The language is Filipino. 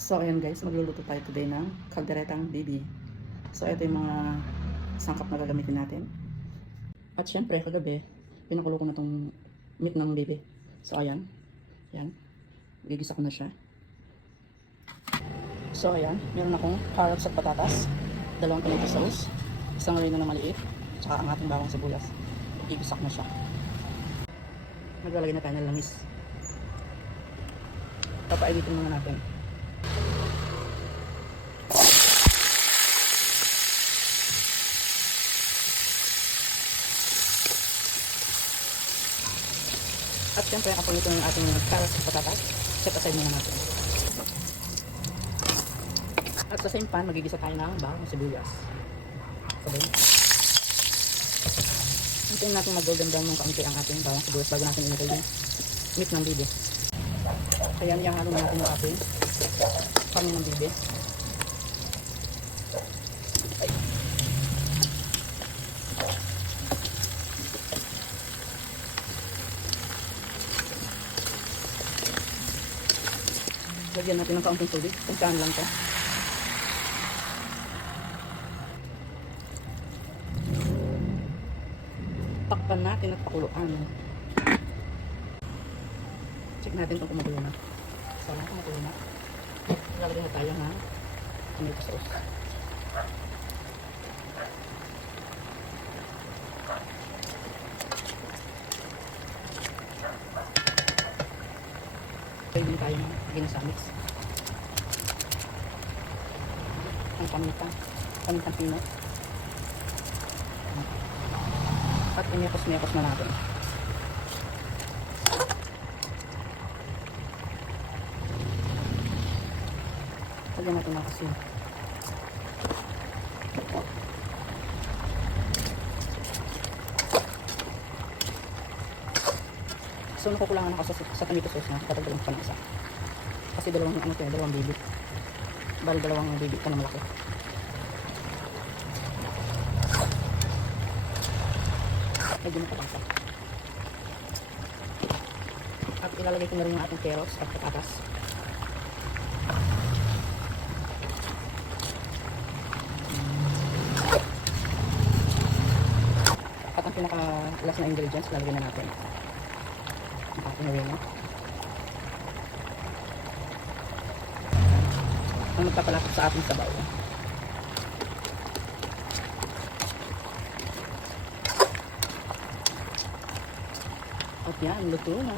So, ayan guys, magluluto tayo today ng kalderetang bibi. So, ito yung mga sangkap na gagamitin natin. At syempre, kagabi, pinakulo ko na itong meat ng bibi. So, ayan. Ayan. Gigisa ko na siya. So, ayan. Meron akong carrots at patatas. 2 tomato sauce. Isang reno na maliit. Tsaka ang ating bawang sibuyas. Gigisa ko na siya. Naglalagay na tayo ng langis. Papainitin muna natin. At syempre, kapag ito yung ating carrots at patatas, set aside muna natin. At sa same pan, magigisa tayo ng bawang sibuyas. Sabay. Hintayin natin mag-golden brown ng kaunti ang ating bawang sibuyas bago natin inilagay yung meat ng bibi. Kaya niyang halo natin yung ating kanin ng bibi. Lagyan natin ng kaunting tubig, kung saan lang to. Takpan natin at pakuluan. Check natin kung kumukulo na. Sana kumukulo na. Lalagyan na tayo ng tomato sauce. Pwede din tayo ng ginasamix. Ang pamintang pino. At inyakos-nyakos na natin. Lagyan natin ng asin. So nakukulangan ako sa tomato sauce na patagalan ko pa ng isa. Kasi dalawang bibi. Bali dalawang bibi ka na malaki. Medyo nakapangsa. At ilalagay ko na rin yung ating carrots at patatas. At ang pinaka-last na ingredients, lalagyan na natin ang ating reno. Ang magpapalapot sa ating sabaw. At yan, luto na.